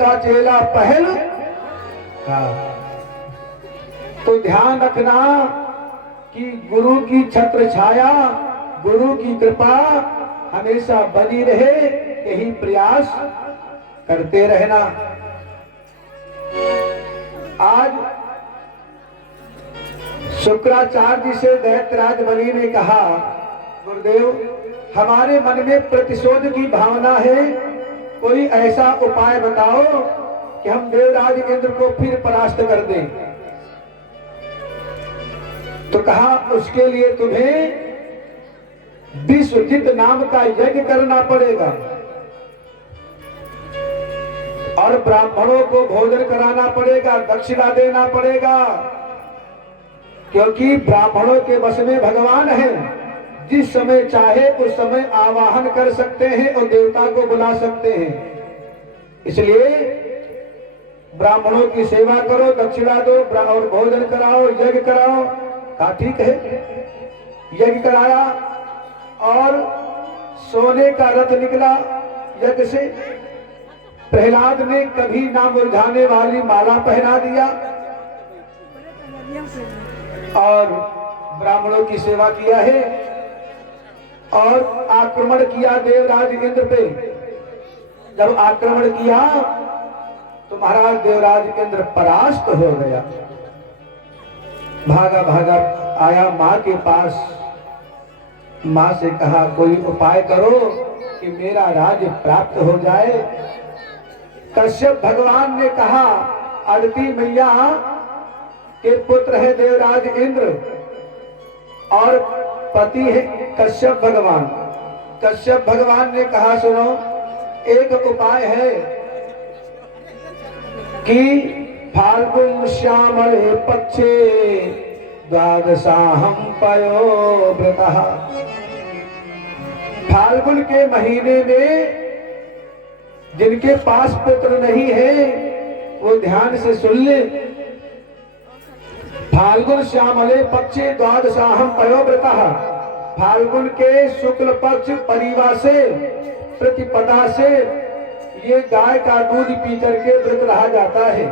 उसका चेला पहल। तो ध्यान रखना कि गुरु की छत्र छाया, गुरु की कृपा हमेशा बनी रहे, यही प्रयास करते रहना। आज शुक्राचार्य से दैत्यराज बलि ने कहा, गुरुदेव हमारे मन में प्रतिशोध की भावना है, कोई ऐसा उपाय बताओ कि हम देवराज इंद्र को फिर परास्त कर दें। तो कहा उसके लिए तुम्हें विश्वजित नाम का यज्ञ करना पड़ेगा और ब्राह्मणों को भोजन कराना पड़ेगा, दक्षिणा देना पड़ेगा, क्योंकि ब्राह्मणों के वश में भगवान है। जिस समय चाहे उस समय आवाहन कर सकते हैं और देवता को बुला सकते हैं। इसलिए ब्राह्मणों की सेवा करो, दक्षिणा दो और भोजन कराओ, यज्ञ कराओ। कहा ठीक है। यज्ञ कराया और सोने का रथ निकला यज्ञ से। प्रहलाद ने कभी ना मुरझाने वाली माला पहना दिया और ब्राह्मणों की सेवा किया है और आक्रमण किया देवराज इंद्र पे। जब आक्रमण किया तो महाराज देवराज इंद्र परास्त हो गया। भागा भागा आया मां के पास। मां से कहा कोई उपाय करो कि मेरा राज्य प्राप्त हो जाए। कश्यप भगवान ने कहा, अदिति मैया के पुत्र है देवराज इंद्र और पति है कश्यप भगवान। कश्यप भगवान ने कहा सुनो, एक उपाय है कि फाल्गुन श्यामले पक्षे द्वादशाहम पयो व्रतः। फाल्गुन के महीने में जिनके पास पुत्र नहीं है वो ध्यान से सुन ले। फाल्गुन श्यामले पक्षे द्वादशाहम पयोव्रतः। फाल्गुन के शुक्ल पक्ष परिवा से प्रतिपदा से ये गाय का दूध पी करके व्रत रहा जाता है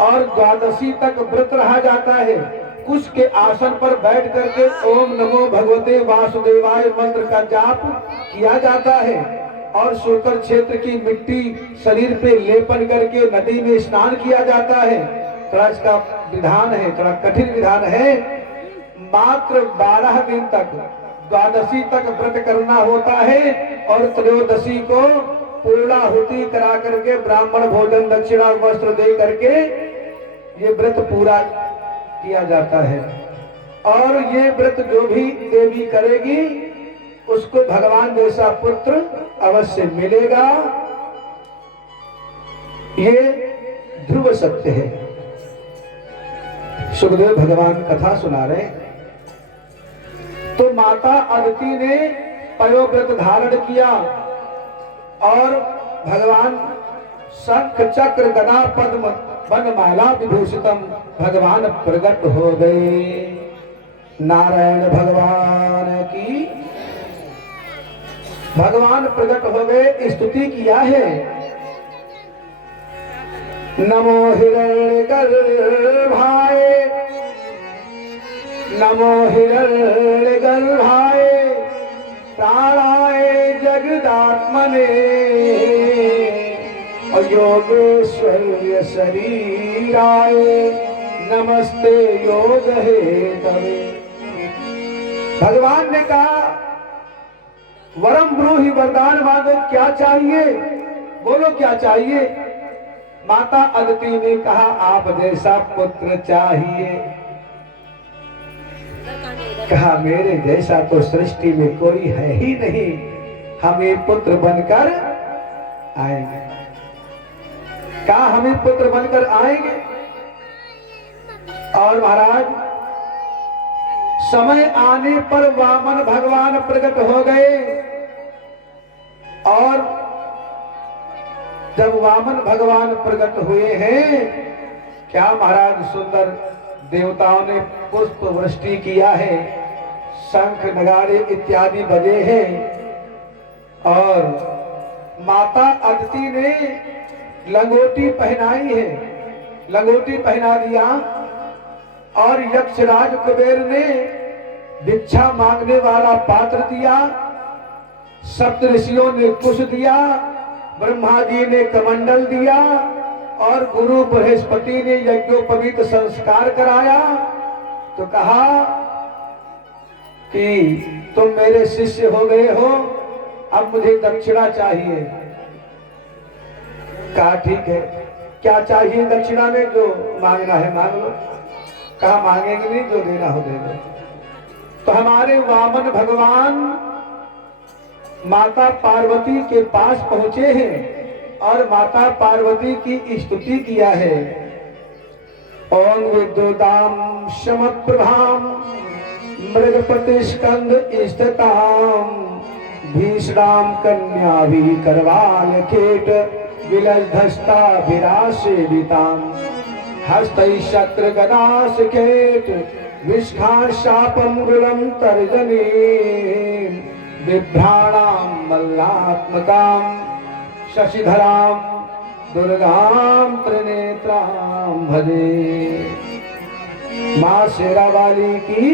और द्वादशी तक व्रत रहा जाता है। कुश के आसन पर बैठ करके ओम नमो भगवते वासुदेवाय मंत्र का जाप किया जाता है और शूकर क्षेत्र की मिट्टी शरीर पे लेपन करके नदी में स्नान किया जाता है। थोड़ा इसका विधान है, थोड़ा कठिन विधान है। मात्र 12 दिन तक द्वादशी तक व्रत करना होता है और त्रयोदशी को पूर्णाहुति करा करके ब्राह्मण भोजन दक्षिणा वस्त्र दे करके ये व्रत पूरा किया जाता है। और ये व्रत जो भी देवी करेगी उसको भगवान जैसा पुत्र अवश्य मिलेगा। ये ध्रुव सत्य है। सुखदेव भगवान कथा सुना रहे। तो माता अदिति ने पयोव्रत धारण किया और भगवान शंख चक्र गदा पद्म वनमाला विभूषितम भगवान प्रकट हो गए। नारायण भगवान की। भगवान प्रकट हो गए, स्तुति किया है। नमो हिरण्यगर्भाय, नमो हिरण्यगर्भाय प्राणाय जगदात्मने योगेश्वर्य शरीराय नमस्ते योग हेतवे। भगवान ने कहा वरम ब्रूहि, वरदान मांगो, क्या चाहिए बोलो, क्या चाहिए। माता अदिति ने कहा आप जैसा पुत्र चाहिए। कहा मेरे जैसा तो सृष्टि में कोई है ही नहीं, हम ये पुत्र बनकर आएंगे। कहा हमें पुत्र बनकर आएंगे। और महाराज समय आने पर वामन भगवान प्रकट हो गए और जब वामन भगवान प्रकट हुए हैं, क्या महाराज सुंदर देवताओं ने पुष्प वृष्टि किया है, शंख नगाड़े इत्यादि बजे हैं और माता अदिति ने लंगोटी पहनाई है, लंगोटी पहना दिया, और यक्षराज कुबेर ने भिक्षा मांगने वाला पात्र दिया, सप्त ऋषियों ने कुश दिया, ब्रह्मा जी ने कमंडल दिया, और गुरु बृहस्पति ने यज्ञोपवीत संस्कार कराया। तो कहा कि तुम मेरे शिष्य हो गए हो, अब मुझे दक्षिणा चाहिए। कहा ठीक है, क्या चाहिए दक्षिणा में? जो मांगना है मांग लो। कहा मांगेंगे नहीं, जो देना हो दे दो। तो हमारे वामन भगवान माता पार्वती के पास पहुंचे हैं और माता पार्वती की स्तुति किया है। ओम विद्युदाम शमप्रभाम मृगपति स्कंद स्थिताम भीषणाम कन्या भी करवाल केट विलधस्ता विरासेविताम हस्तै शत्र गदास केट विष्खा शापम गुलम तर्जनी बिभ्राणाम मल्लात्मकाम शशिधराम दुर्गाम त्रिनेत्राम भजे। मां शेरा वाली की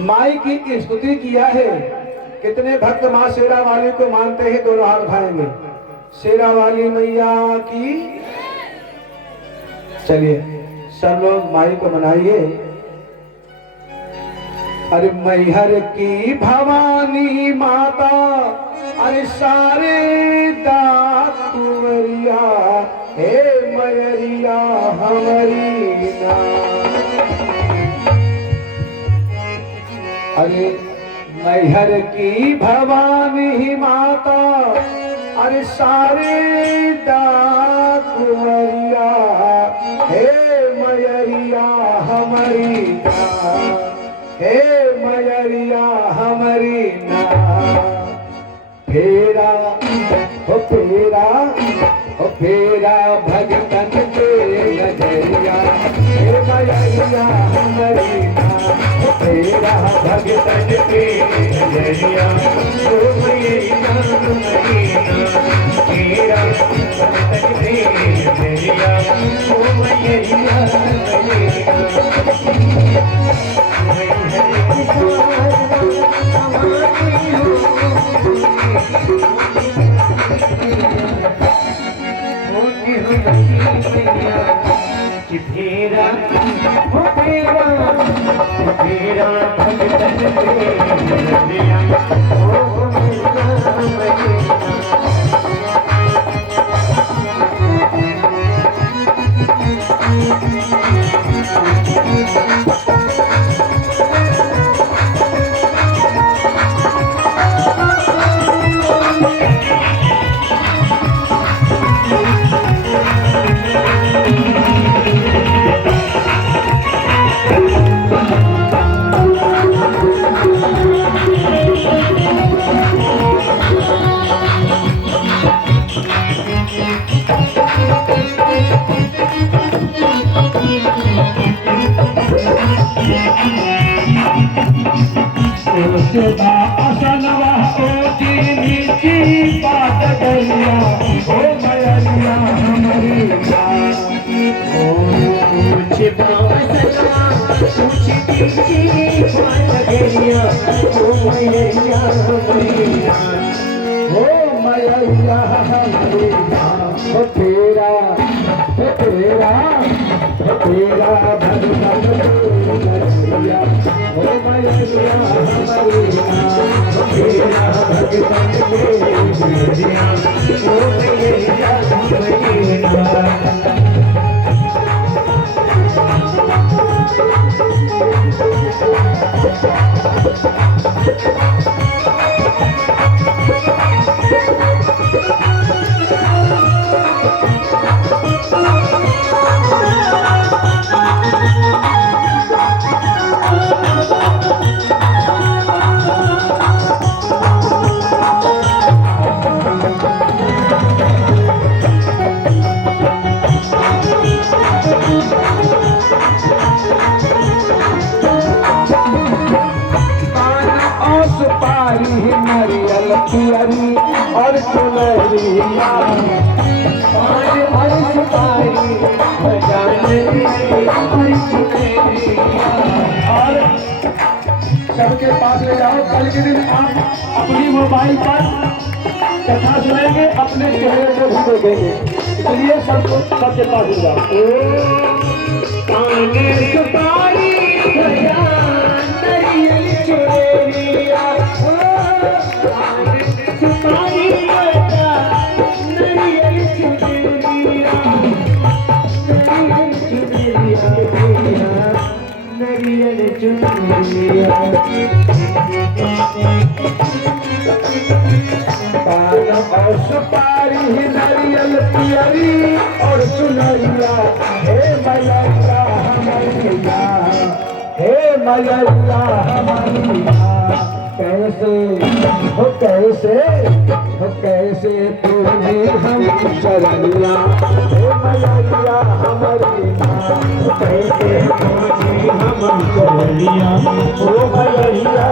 माई की स्तुति किया है। कितने भक्त मां शेरा वाली को मानते हैं? दोनों हाथ उठाएंगे। शेरा वाली मैया की। चलिए सब लोग माई को मनाइए। अरे मैहर की भवानी माता, अरे सारे दातुवरिया, हे मैरिया हमारी ना। अरे मैहर की भवानी माता, अरे सारे दातुवरिया, हे मैरिया हमारी ना, हे मैरिया हमारी ना। फेरा ओ फेरा ओ फेरा भगतन के नजरिया, हे मैरिया हमारी ना। फेरा भगतन के नजरिया, ओ मैरिया हमारी ना। फेरा भगतन के नजरिया, ओ मैरिया हमारी ना। सुपारी और चुनरिया, पान और सुपारी बजाने और चुनरिया। और सबके पास ले जाओ। कल के दिन आप अपनी मोबाइल पर कथा सुनेंगे, अपने चेहरे को भी देखेंगे, इसलिए सबको सबके पास ले जाओ। पान सुपारी नरियल चुनरिया, सुपारी नरियल चुनरिया, नरियल चुनरिया। पान और सुपारी नरियल पियरी और चुनरिया, हे मैया हमरिया, हे मैया हमरिया। कैसे हो कैसे पूरी हम शरणिया, हे मैया हमरिया। कैसे पूरी हम शरणिया, ओ मैया